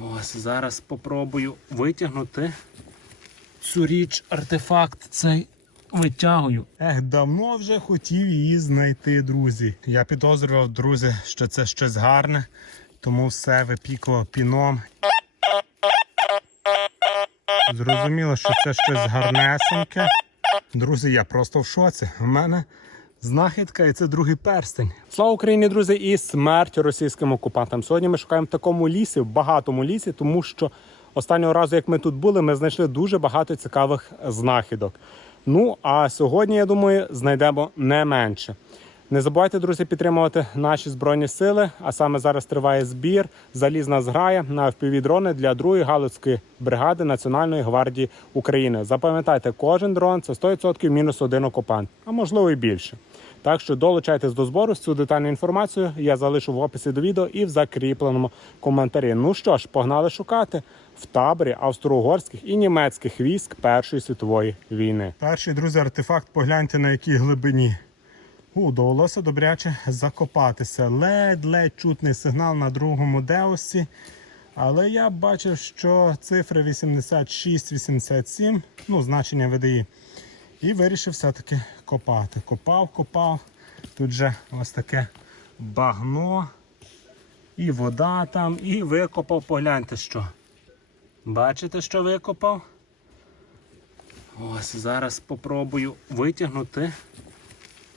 Ось зараз спробую витягнути цю річ, артефакт цей витягую. Ех, давно вже хотів її знайти, друзі. Я підозрював, друзі, що це щось гарне, тому все випікував піном. Зрозуміло, що це щось гарнесеньке. Друзі, я просто в шоці. У мене знахідка і це другий перстень. Слава Україні, друзі, і смерть російським окупантам. Сьогодні ми шукаємо в такому лісі, в багатому лісі, тому що останнього разу, як ми тут були, ми знайшли дуже багато цікавих знахідок. Ну а сьогодні, я думаю, знайдемо не менше. Не забувайте, друзі, підтримувати наші збройні сили. А саме зараз триває збір залізна зграя на FPV-дрони для другої галицької бригади Національної гвардії України. Запам'ятайте, кожен дрон це 100% мінус один окупант, а можливо і більше. Так що долучайтесь до збору. Цю детальну інформацію я залишу в описі до відео і в закріпленому коментарі. Ну що ж, погнали шукати в таборі австро-угорських і німецьких військ Першої світової війни. Перший друзі, артефакт. Погляньте на якій глибині. У, довелося добряче закопатися. Ледь-ледь чутний сигнал на другому деосі. Але я бачив, що цифри 86-87, ну, значення ВДІ. І вирішив все-таки копати. Копав, копав. Тут же ось таке багно. І вода там, і викопав, погляньте що. Бачите, що викопав? Ось зараз спробую витягнути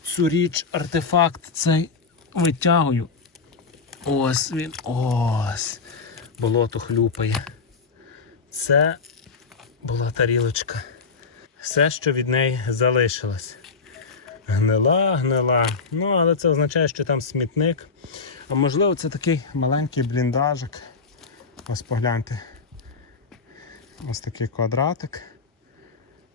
цю річ, артефакт цей витягую. Ось він. Ось. Болото хлюпає. Це була тарілочка. Все, що від неї залишилось. Гнила, гнила. Ну, але це означає, що там смітник. А можливо, це такий маленький бліндажик. Ось погляньте. Ось такий квадратик.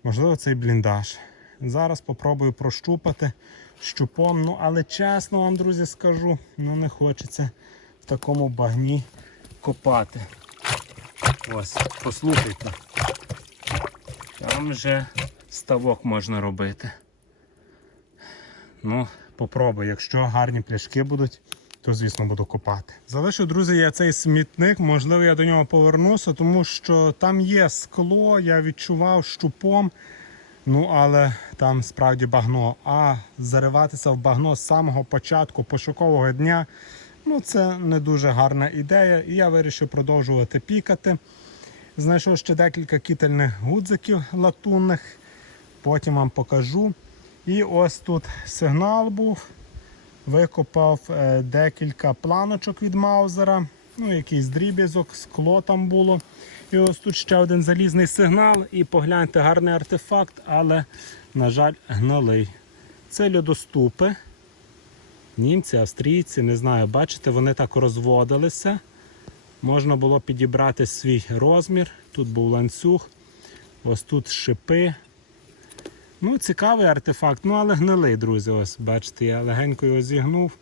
Можливо, цей бліндаж. Зараз попробую прощупати щупом. Ну, але чесно вам, друзі, скажу, ну не хочеться в такому багні копати. Ось, послухайте. Там вже ставок можна робити. Ну, попробую. Якщо гарні пляшки будуть, то звісно буду копати. Залишив, друзі, я цей смітник, можливо, я до нього повернуся, тому що там є скло, я відчував щупом. Ну, але там справді багно. А зариватися в багно з самого початку пошукового дня ну це не дуже гарна ідея. І я вирішив продовжувати пікати. Знайшов ще декілька кітельних гудзиків латунних. Потім вам покажу. І ось тут сигнал був. Викопав е, декілька планочок від Маузера. Ну, якийсь дріб'язок, скло там було. І ось тут ще один залізний сигнал. І погляньте, гарний артефакт, але, на жаль, гнилий. Це льодоступи. Німці, австрійці, не знаю, бачите, вони так розводилися. Можна було підібрати свій розмір. Тут був ланцюг, ось тут шипи. Ну, цікавий артефакт, ну але гнилий, друзі. Ось, бачите, я легенько його зігнув,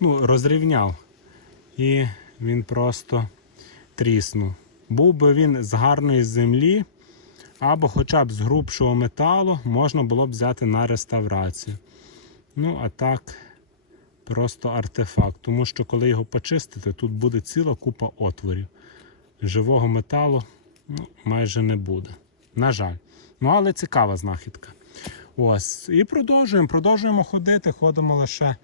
ну, розрівняв. І він просто тріснув. Був би він з гарної землі, або хоча б з грубшого металу, можна було б взяти на реставрацію. Ну, а так, просто артефакт. Тому що, коли його почистити, тут буде ціла купа отворів. Живого металу ну, майже не буде. На жаль. Ну, але цікава знахідка. Ось. І продовжуємо. Продовжуємо ходити. Ходимо лише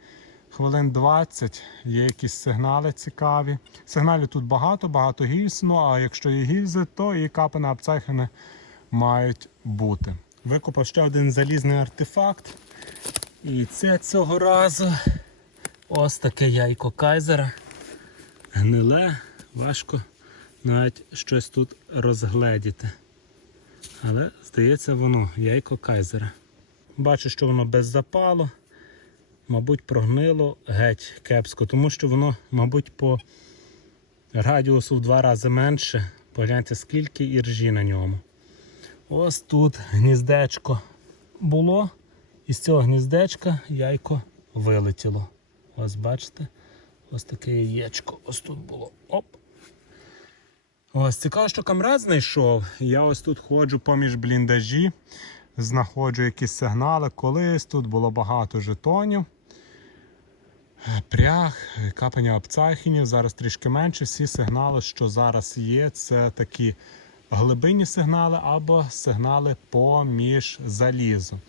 хвилин 20. Є якісь сигнали цікаві. Сигналів тут багато, багато гільз. Ну а якщо є гільзи, то і капи на апцайхени мають бути. Викопав ще один залізний артефакт. І це цього разу ось таке яйко кайзера. Гниле, важко навіть щось тут розгледіти. Але, здається, воно яйко кайзера. Бачу, що воно без запалу. Мабуть, прогнило геть кепсько, тому що воно, мабуть, по радіусу в два рази менше. Погляньте, скільки іржі на ньому. Ось тут гніздечко було, і з цього гніздечка яйко вилетіло. Ось бачите, ось таке яєчко. Ось тут було. Оп. Ось цікаво, що камрад знайшов. Я ось тут ходжу поміж бліндажі, знаходжу якісь сигнали. Колись тут було багато жетонів. пряг, капання апцайхінів, зараз трішки менше. Всі сигнали, що зараз є, це такі глибинні сигнали або сигнали поміж залізом.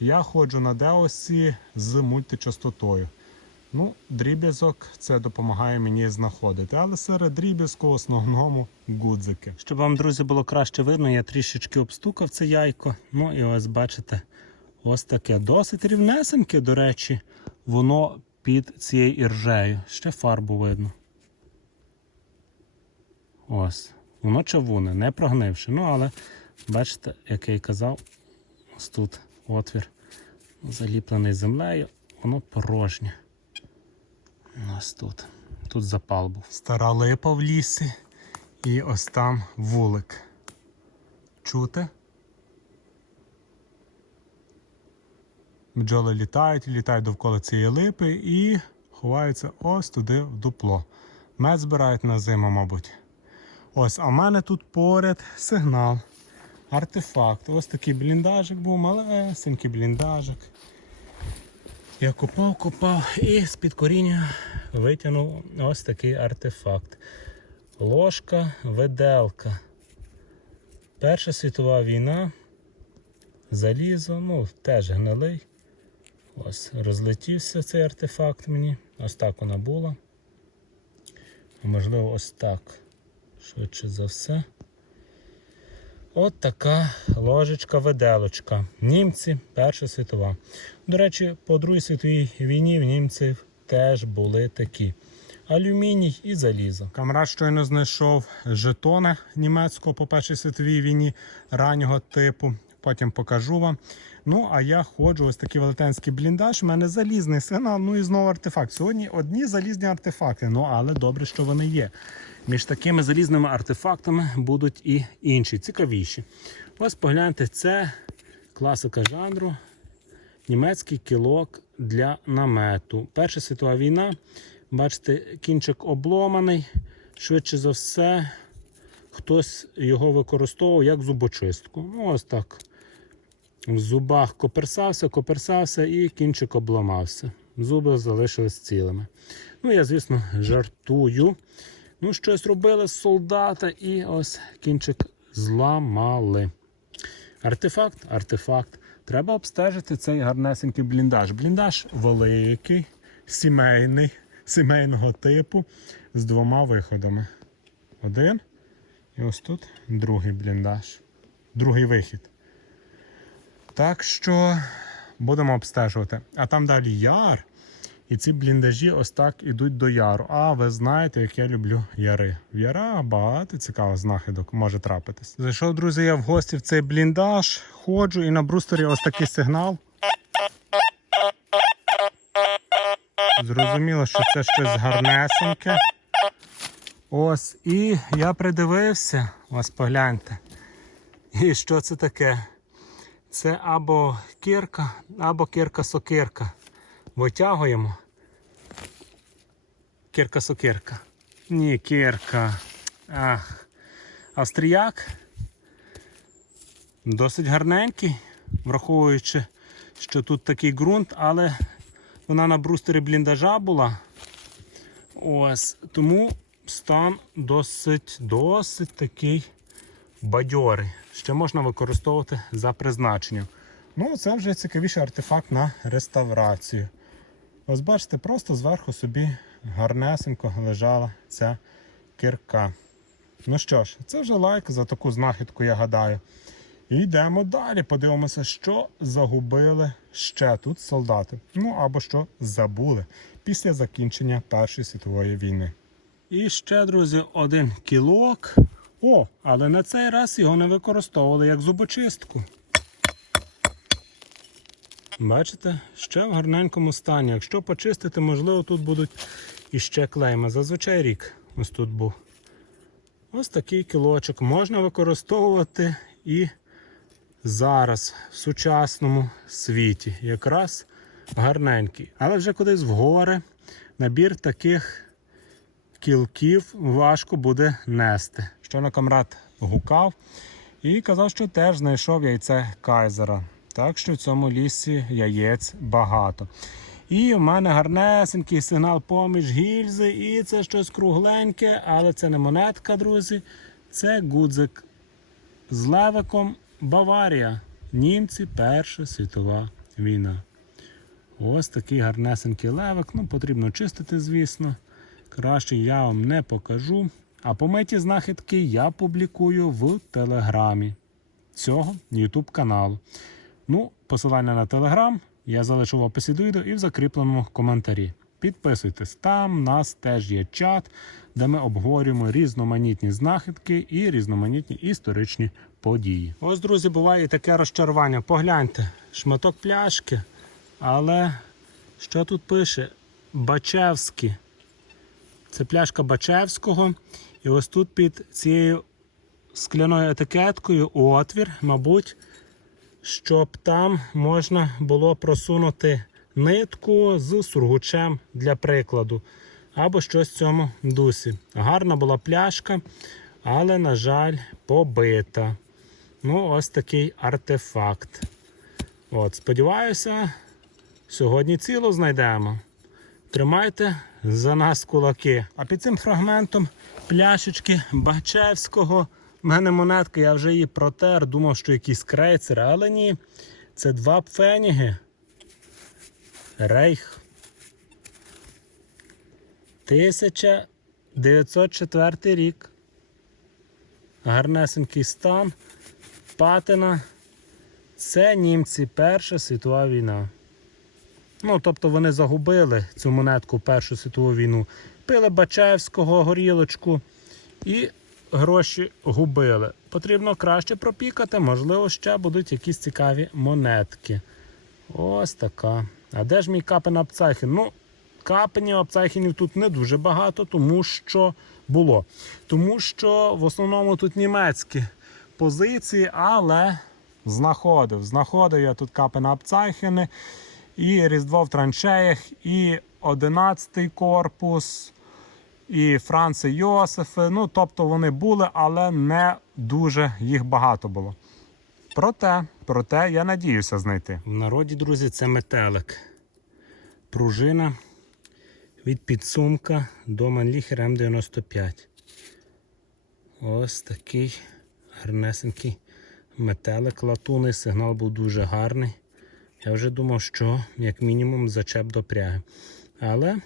Я ходжу на деосі з мультичастотою. Ну, дріб'язок це допомагає мені знаходити. Але серед дріб'язку в основному гудзики. Щоб вам, друзі, було краще видно, я трішечки обстукав це яйко. Ну і ось бачите, ось таке. Досить рівнесеньке, до речі, воно під цією іржею. Ще фарбу видно. Ось. Воно чавуне, не прогнивши. Ну, але бачите, як я й казав, ось тут отвір заліплений землею, воно порожнє. Ось тут. Тут запал був. Стара липа в лісі. І ось там вулик. Чути? Бджоли літають, літають довкола цієї липи і ховаються ось туди в дупло. Мед збирають на зиму, мабуть. Ось, а в мене тут поряд сигнал. Артефакт. Ось такий бліндажик був, малесенький бліндажик. Я копав, копав і з-під коріння витягнув ось такий артефакт. Ложка, виделка. Перша світова війна. Залізо, ну, теж гнилий. Ось, розлетівся цей артефакт мені. Ось так вона була. Можливо, ось так. Швидше за все. От така ложечка-виделочка. Німці, Перша світова. До речі, по Другій світовій війні в німців теж були такі. Алюміній і залізо. Камрад щойно знайшов жетони німецького по Першій світовій війні раннього типу. Потім покажу вам. Ну, а я ходжу ось такий велетенський бліндаж. У мене залізний сигнал, ну і знову артефакт. Сьогодні одні залізні артефакти. Ну, але добре, що вони є. Між такими залізними артефактами будуть і інші, цікавіші. Ось погляньте, це класика жанру. Німецький кілок для намету. Перша світова війна. Бачите, кінчик обломаний. Швидше за все, хтось його використовував як зубочистку. Ну, ось так. В зубах коперсався, коперсався і кінчик обламався. Зуби залишились цілими. Ну, я, звісно, жартую. Ну, щось робили з солдата і ось кінчик зламали. Артефакт, артефакт. Треба обстежити цей гарнесенький бліндаж. Бліндаж великий, сімейний, сімейного типу з двома виходами. Один. І ось тут другий бліндаж. Другий вихід. Так що будемо обстежувати. А там далі яр. І ці бліндажі ось так ідуть до яру. А ви знаєте, як я люблю яри. В ярах багато цікавих знахідок може трапитись. Зайшов, друзі, я в гості в цей бліндаж, ходжу і на брустері ось такий сигнал. Зрозуміло, що це щось гарнесеньке. Ось, і я придивився, ось погляньте. І що це таке? Це або кірка, або кірка-сокирка. Витягуємо. Кірка-сокирка. Ні, кірка. Ах. Австріяк. Досить гарненький, враховуючи, що тут такий ґрунт, але вона на брустері бліндажа була. Ось, тому стан досить, досить такий бадьорий. Ще можна використовувати за призначенням. Ну, це вже цікавіший артефакт на реставрацію. Ось бачите, просто зверху собі гарнесенько лежала ця кирка. Ну що ж, це вже лайк за таку знахідку, я гадаю. І йдемо далі. Подивимося, що загубили ще тут солдати. Ну або що забули після закінчення Першої світової війни. І ще, друзі, один кілок. О, але на цей раз його не використовували як зубочистку. Бачите, ще в гарненькому стані. Якщо почистити, можливо, тут будуть іще клейми. Зазвичай рік ось тут був. Ось такий кілочок можна використовувати і зараз в сучасному світі. Якраз гарненький. Але вже кудись в гори набір таких кілків важко буде нести. Що на камрад гукав і казав, що теж знайшов яйце кайзера. Так що в цьому лісі яєць багато. І в мене гарнесенький сигнал поміж гільзи. І це щось кругленьке, але це не монетка, друзі. Це гудзик з левиком Баварія. Німці Перша світова війна. Ось такий гарнесенький левик. Ну, потрібно чистити, звісно. Краще я вам не покажу. А помиті знахідки я публікую в телеграмі цього YouTube каналу. Ну, посилання на телеграм я залишу в описі до відео і в закріпленому коментарі. Підписуйтесь, там нас теж є чат, де ми обговорюємо різноманітні знахідки і різноманітні історичні події. Ось, друзі, буває і таке розчарування. Погляньте, шматок пляшки, але що тут пише? Бачевський. Це пляшка Бачевського. І ось тут під цією скляною етикеткою отвір, мабуть, щоб там можна було просунути нитку з сургучем для прикладу. Або щось в цьому дусі. Гарна була пляшка, але, на жаль, побита. Ну, ось такий артефакт. От, сподіваюся, сьогодні ціло знайдемо. Тримайте за нас кулаки. А під цим фрагментом пляшечки Бачевського. У мене монетка, я вже її протер, думав, що якийсь крейцер, але ні. Це два пфеніги. Рейх. 1904 рік. Гарнесенький стан. Патина. Це німці Перша світова війна. Ну, тобто вони загубили цю монетку Першу світову війну. Пили Бачевського горілочку і гроші губили. Потрібно краще пропікати, можливо, ще будуть якісь цікаві монетки. Ось така. А де ж мій капен Апцайхен? Ну, капенів Апцайхенів тут не дуже багато, тому що було. Тому що в основному тут німецькі позиції, але знаходив. Знаходив я тут капен Апцайхени. І Різдво в траншеях, і 11-й корпус, і Франци Йосифи. Ну, тобто вони були, але не дуже їх багато було. Проте, проте я надіюся знайти. В народі, друзі, це метелик. Пружина від підсумка до Манліхер М95. Ось такий гарнесенький метелик латунний. Сигнал був дуже гарний. Я вже думав, що як мінімум зачеп до пряги. Але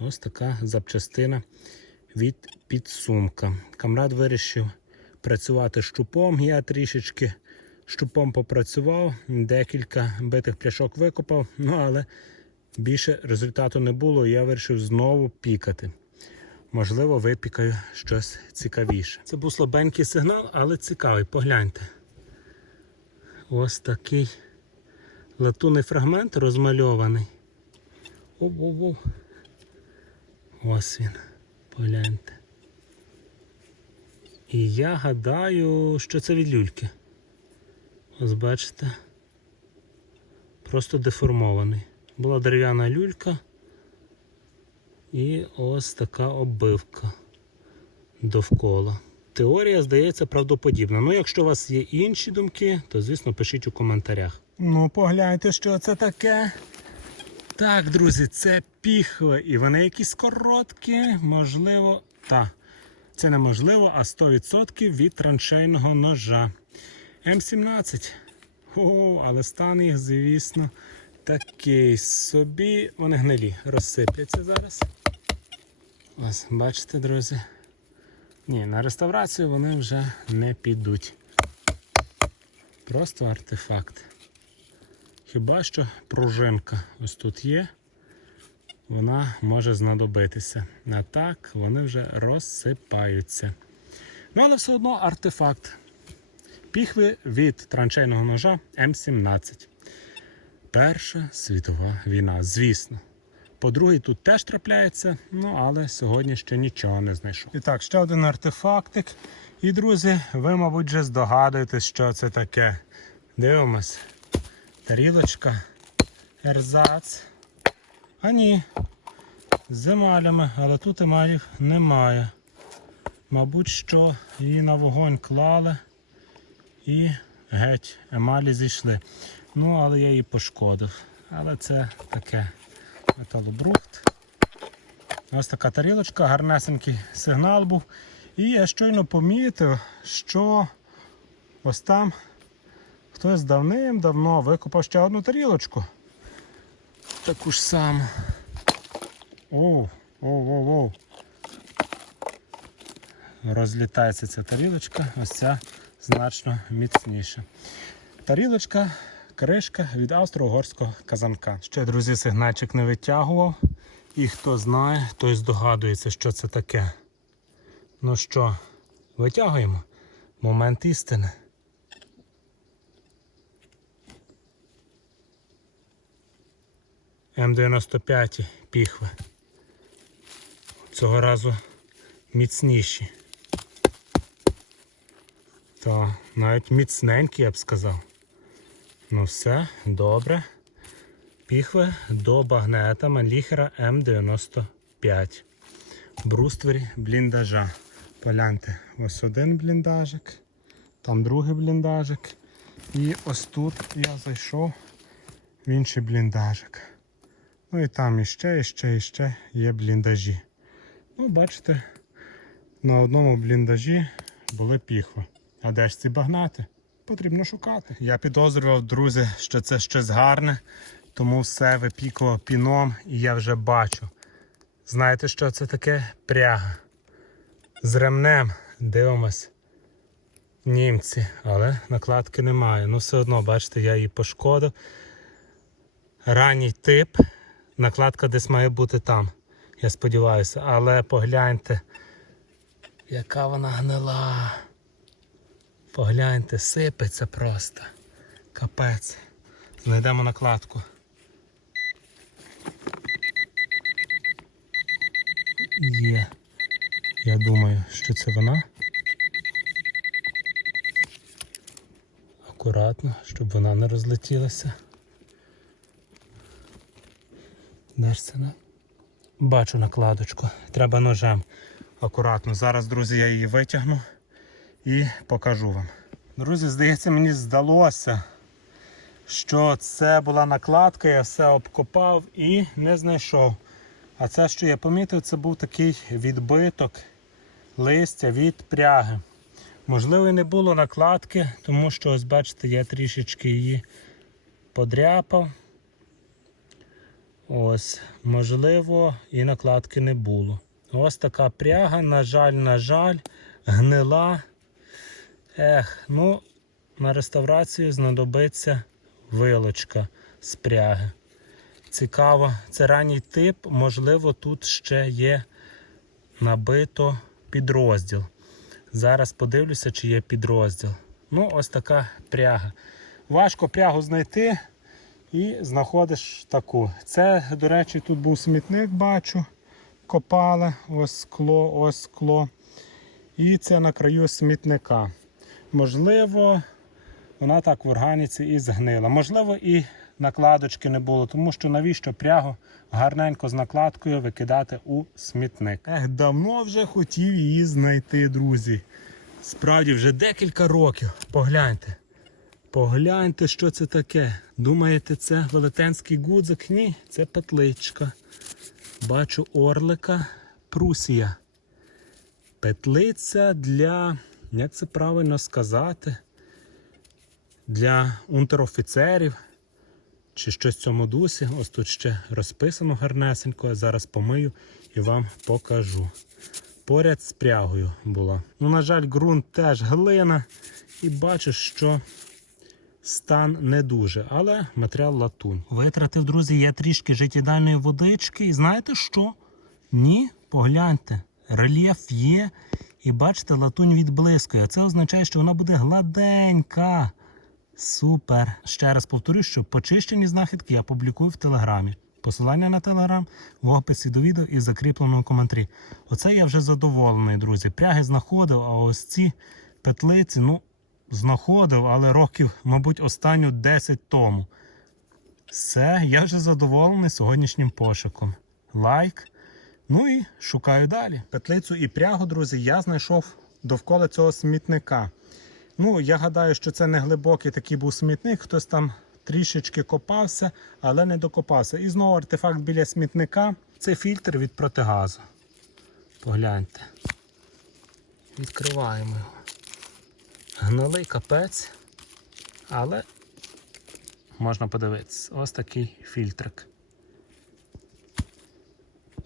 ось така запчастина від підсумка. Камрад вирішив працювати щупом. Я трішечки щупом попрацював, декілька битих пляшок викопав, ну але більше результату не було. Я вирішив знову пікати. Можливо, випікаю щось цікавіше. Це був слабенький сигнал, але цікавий. Погляньте. Ось такий латунний фрагмент розмальований. Оу-оу-оу. Ось він. Погляньте. І я гадаю, що це від люльки. Ось бачите. Просто деформований. Була дерев'яна люлька. І ось така оббивка довкола. Теорія здається правдоподібна. Ну, якщо у вас є інші думки, то звісно пишіть у коментарях. Ну, погляньте, що це таке. Так, друзі, це піхви. І вони якісь короткі, можливо. Та, це неможливо, а 100% від траншейного ножа. М17. О, але стан їх, звісно, такий собі. Вони гнилі, розсипляться зараз. Ось, бачите, друзі. Ні, на реставрацію вони вже не підуть. Просто артефакт. Хіба що пружинка ось тут є, вона може знадобитися. А так вони вже розсипаються. Ну, але все одно артефакт. Піхви від траншейного ножа М17. Перша світова війна, звісно. По-друге, тут теж трапляється, ну але сьогодні ще нічого не знайшов. І так, ще один артефактик. І, друзі, ви, мабуть, вже здогадуєтесь, що це таке. Дивимось. Тарілочка, ерзац. А ні, з емалями, але тут емалів немає. Мабуть, що її на вогонь клали і геть, емалі зійшли. Ну, але я її пошкодив. Але це таке металобрухт. Ось така тарілочка, гарнесенький сигнал був. І я щойно помітив, що ось там хтось давним-давно викопав ще одну тарілочку. Таку ж саму. Оу, оу, оу, оу. Розлітається ця тарілочка, ось ця значно міцніша. Тарілочка, кришка від австро-угорського казанка. Ще, друзі, сигнальчик не витягував. І хто знає, той здогадується, що це таке. Ну що, витягуємо? Момент істини. М95 піхви. Цього разу міцніші. То навіть міцненькі, я б сказав. Ну все, добре. Піхви до багнета Манліхера М95. Бруствері бліндажа. Погляньте, ось один бліндажик, там другий бліндажик. І ось тут я зайшов в інший бліндажик. Ну і там іще, іще, іще є бліндажі. Ну, бачите, на одному бліндажі були піхви. А де ж ці багнати? Потрібно шукати. Я підозрював, друзі, що це щось гарне, тому все випікував піном і я вже бачу. Знаєте, що це таке? Пряга. З ремнем дивимось. Німці, але накладки немає. Ну, все одно, бачите, я її пошкодив. Ранній тип. Накладка десь має бути там. Я сподіваюся. Але погляньте, яка вона гнила. Погляньте, сипеться просто. Капець. Знайдемо накладку. Є. Я думаю, що це вона. Акуратно, щоб вона не розлетілася. Де ж це? Бачу накладочку. Треба ножем. Акуратно. Зараз, друзі, я її витягну і покажу вам. Друзі, здається, мені здалося, що це була накладка, я все обкопав і не знайшов. А це, що я помітив, це був такий відбиток листя від пряги. Можливо, і не було накладки, тому що, ось бачите, я трішечки її подряпав. Ось, можливо, і накладки не було. Ось така пряга, на жаль, на жаль, гнила. Ех, ну, на реставрацію знадобиться вилочка з пряги. Цікаво, це ранній тип, можливо, тут ще є набито підрозділ. Зараз подивлюся, чи є підрозділ. Ну, ось така пряга. Важко прягу знайти і знаходиш таку. Це, до речі, тут був смітник, бачу. Копали, ось скло, ось скло. І це на краю смітника. Можливо, вона так в органіці і згнила. Можливо, і накладочки не було, тому що навіщо прягу гарненько з накладкою викидати у смітник. Ех, давно вже хотів її знайти, друзі. Справді, вже декілька років. Погляньте. Погляньте, що це таке. Думаєте, це велетенський гудзик? Ні, це петличка. Бачу орлика Прусія. Петлиця для, як це правильно сказати, для унтерофіцерів чи щось в цьому дусі. Ось тут ще розписано гарнесенько. Я зараз помию і вам покажу. Поряд з прягою була. Ну, на жаль, ґрунт теж глина. І бачу, що стан не дуже, але матеріал латунь. Витратив, друзі, я трішки життєдальної водички. І знаєте що? Ні, погляньте, рельєф є. І бачите, латунь відблискує. Це означає, що вона буде гладенька. Супер. Ще раз повторю, що почищені знахідки я публікую в телеграмі. Посилання на телеграм в описі до відео і закріпленому коментарі. Оце я вже задоволений, друзі. Пряги знаходив, а ось ці петлиці, ну, знаходив, але років, мабуть, останню 10 тому. Все, я вже задоволений сьогоднішнім пошуком. Лайк. Ну і шукаю далі. Петлицю і прягу, друзі, я знайшов довкола цього смітника. Ну, я гадаю, що це не глибокий такий був смітник, хтось там трішечки копався, але не докопався. І знову артефакт біля смітника. Це фільтр від протигазу. Погляньте. Відкриваємо його. Гнилий капець, але можна подивитися. Ось такий фільтрик.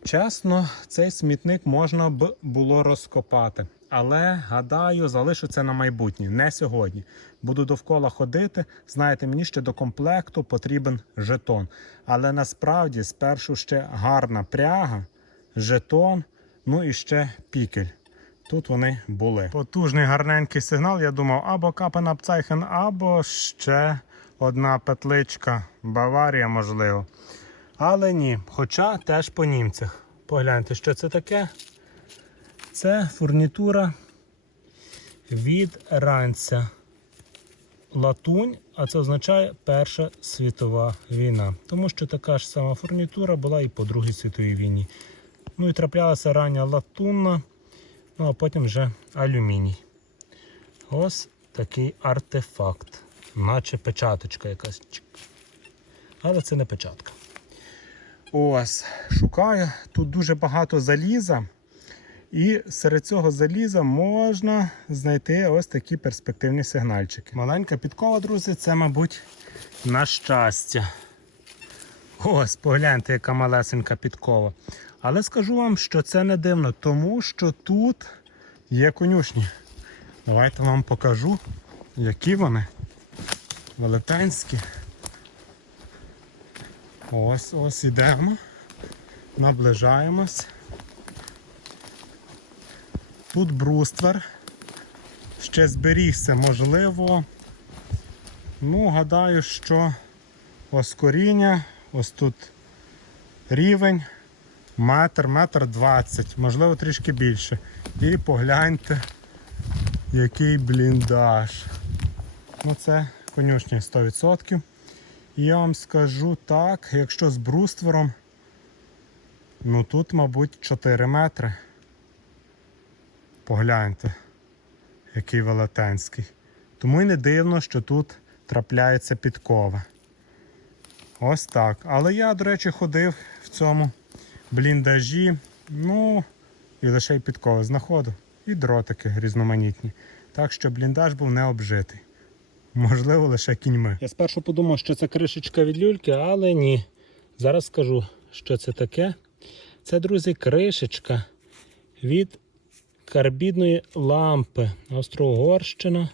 Чесно, цей смітник можна б було розкопати. Але гадаю, залишу це на майбутнє, не сьогодні. Буду довкола ходити. Знаєте, мені ще до комплекту потрібен жетон. Але насправді спершу ще гарна пряга, жетон, ну і ще пікель. Тут вони були. Потужний гарненький сигнал. Я думав, або капен апцайхен, або ще одна петличка Баварія, можливо. Але ні, хоча теж по німцях. Погляньте, що це таке. Це фурнітура від ранця. Латунь, а це означає Перша світова війна. Тому що така ж сама фурнітура була і по Другій світовій війні. Ну і траплялася рання латунна, ну а потім вже алюміній. Ось такий артефакт. Наче печаточка якась. Але це не печатка. Ось, шукаю. Тут дуже багато заліза. І серед цього заліза можна знайти ось такі перспективні сигнальчики. Маленька підкова, друзі, це, мабуть, на щастя. Ось, погляньте, яка малесенька підкова. Але скажу вам, що це не дивно, тому що тут є конюшні. Давайте вам покажу, які вони велетенські. Ось ось ідемо, наближаємось. Тут бруствер. Ще зберігся, можливо. Ну, гадаю, що ось коріння, ось тут рівень, метр, метр двадцять, можливо, трішки більше. І погляньте, який бліндаж. Ну, це конюшня 100%. І я вам скажу так, якщо з бруствером, ну тут, мабуть, 4 метри. Погляньте, який велетенський. Тому й не дивно, що тут трапляється підкова. Ось так. Але я, до речі, ходив в цьому бліндажі. Ну, і лише й підкови знаходив. І дротики різноманітні. Так що бліндаж був не обжитий. Можливо, лише кіньми. Я спершу подумав, що це кришечка від люльки, але ні. Зараз скажу, що це таке. Це, друзі, кришечка від карбідної лампи. Австро-Угорщина.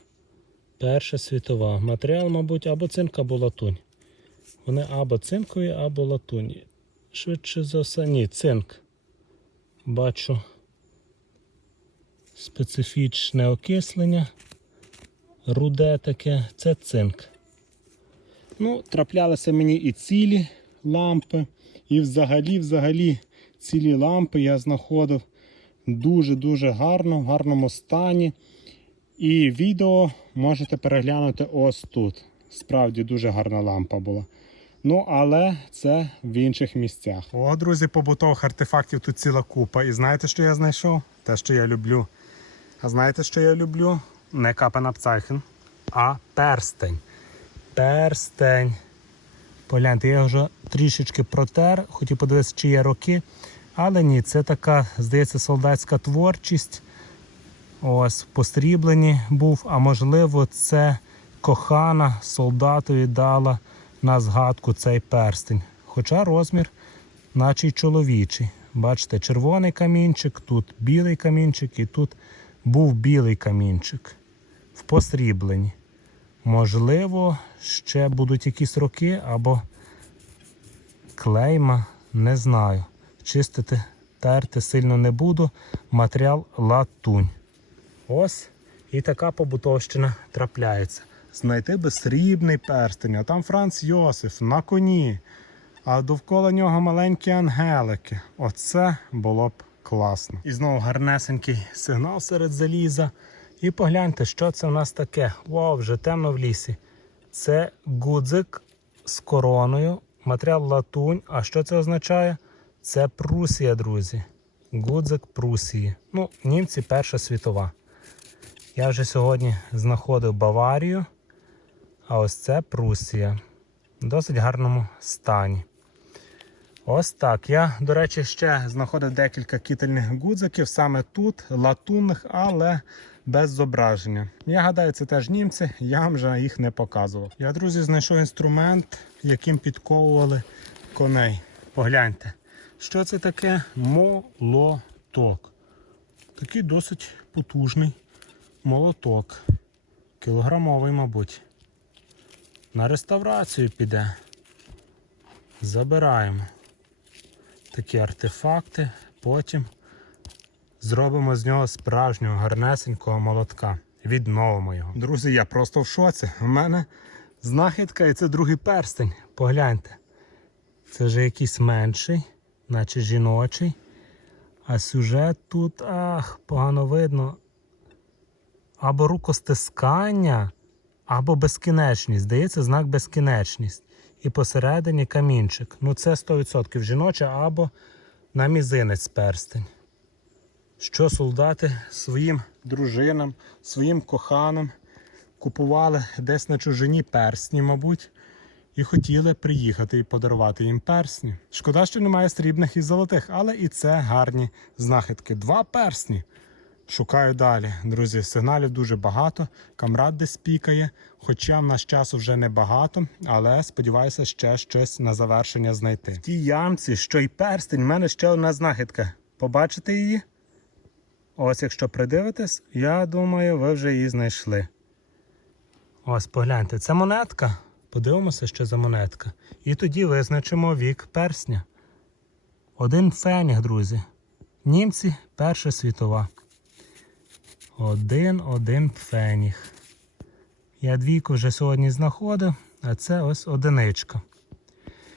Перша світова. Матеріал, мабуть, або цинк, або латунь. Вони або цинкові, або латунні. Швидше за все, ні, цинк. Бачу специфічне окислення. Руде таке, це цинк. Ну, траплялися мені і цілі лампи, і взагалі, взагалі, цілі лампи я знаходив дуже-дуже гарно, в гарному стані. І відео можете переглянути ось тут. Справді дуже гарна лампа була. Ну, але це в інших місцях. О, друзі, побутових артефактів тут ціла купа. І знаєте, що я знайшов? Те, що я люблю. А знаєте, що я люблю? Не капенапцайхен, а перстень. Перстень. Погляньте, я вже трішечки протер, хотів подивитися, чи є роки. Але ні, це така, здається, солдатська творчість. Ось, посріблені був, а можливо, це кохана солдатові дала на згадку цей перстень. Хоча розмір, наче й чоловічий. Бачите, червоний камінчик, тут білий камінчик і тут був білий камінчик в посрібленні. Можливо, ще будуть якісь роки або клейма, не знаю. Чистити, терти сильно не буду. Матеріал латунь. Ось і така побутовщина трапляється. Знайти би срібний перстень, а там Франц Йосиф на коні, а довкола нього маленькі ангелики. Оце було б класно. І знову гарнесенький сигнал серед заліза. І погляньте, що це в нас таке. Вау, вже темно в лісі. Це гудзик з короною, матеріал латунь. А що це означає? Це Прусія, друзі. Гудзик Прусії. Ну, німці Перша світова. Я вже сьогодні знаходив Баварію. А ось це Прусія. в досить гарному стані. Ось так. Я, до речі, ще знаходив декілька кітельних гудзиків саме тут, латунних, але без зображення. Я гадаю, це теж німці, я вам вже їх не показував. Я, друзі, знайшов інструмент, яким підковували коней. Погляньте, що це таке молоток. Такий досить потужний молоток. Кілограмовий, мабуть. На реставрацію піде. Забираємо такі артефакти, потім зробимо з нього справжнього гарнесенького молотка. Відновимо його. Друзі, я просто в шоці. У мене знахідка і це другий перстень. Погляньте. Це вже якийсь менший, наче жіночий. А сюжет тут, ах, погано видно. Або рукостискання, або безкінечність. Здається, знак безкінечність. І посередині камінчик. Ну, це 100% жіноче або на мізинець перстень. Що солдати своїм дружинам, своїм коханам купували десь на чужині персні, мабуть, і хотіли приїхати і подарувати їм персні. Шкода, що немає срібних і золотих, але і це гарні знахідки. Два персні. Шукаю далі. Друзі, сигналів дуже багато. Камрад десь пікає. Хоча в нас часу вже небагато, але сподіваюся, ще щось на завершення знайти. В тій ямці, що й перстень, в мене ще одна знахідка. Побачите її? Ось, якщо придивитесь, я думаю, ви вже її знайшли. Ось погляньте, це монетка. Подивимося, що за монетка. І тоді визначимо вік персня. Один феніх, друзі. Німці Перша світова. Один один пфеніх. Я двійку вже сьогодні знаходив, а це ось одиничка.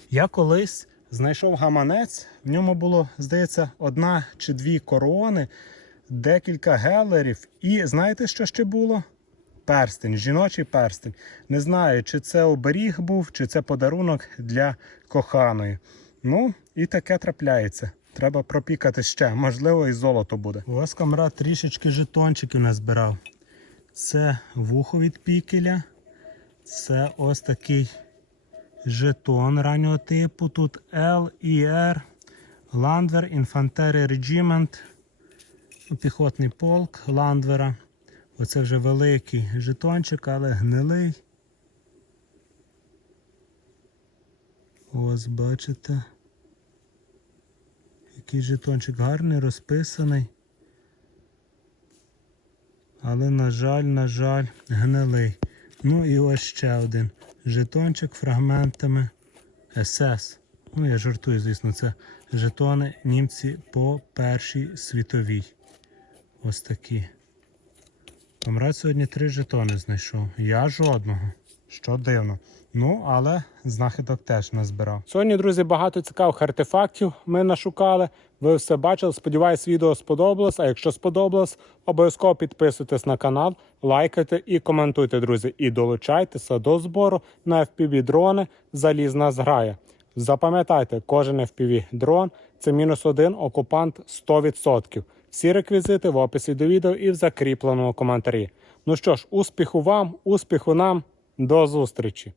Я колись знайшов гаманець, в ньому було, здається, одна чи дві корони, декілька гелерів. І знаєте, що ще було? Перстень, жіночий перстень. Не знаю, чи це оберіг був, чи це подарунок для коханої. Ну, і таке трапляється. Треба пропікати ще, можливо, і золото буде. Ось камрад трішечки жетончиків назбирав. Це вухо від пікеля. Це ось такий жетон раннього типу. Тут L і R. Landwehr Infanterie Regiment. Піхотний полк Ландвера. Оце вже великий жетончик, але гнилий. Ось бачите. Який жетончик гарний, розписаний. Але, на жаль, на жаль, гнилий. Ну і ось ще один жетончик фрагментами СС. Ну, я жартую, звісно, це жетони німці по Першій світовій. Ось такі. Камрад сьогодні три жетони знайшов. Я жодного. Що дивно. Ну, але знахідок теж назбирав. Сьогодні, друзі, багато цікавих артефактів ми нашукали. Ви все бачили. Сподіваюсь, відео сподобалось. А якщо сподобалось, обов'язково підписуйтесь на канал, лайкайте і коментуйте, друзі. І долучайтеся до збору на FPV дрони Залізна зграя. Запам'ятайте, кожен FPV дрон це мінус один окупант 100%. Всі реквізити в описі до відео і в закріпленому коментарі. Ну що ж, успіху вам, успіху нам, до зустрічі!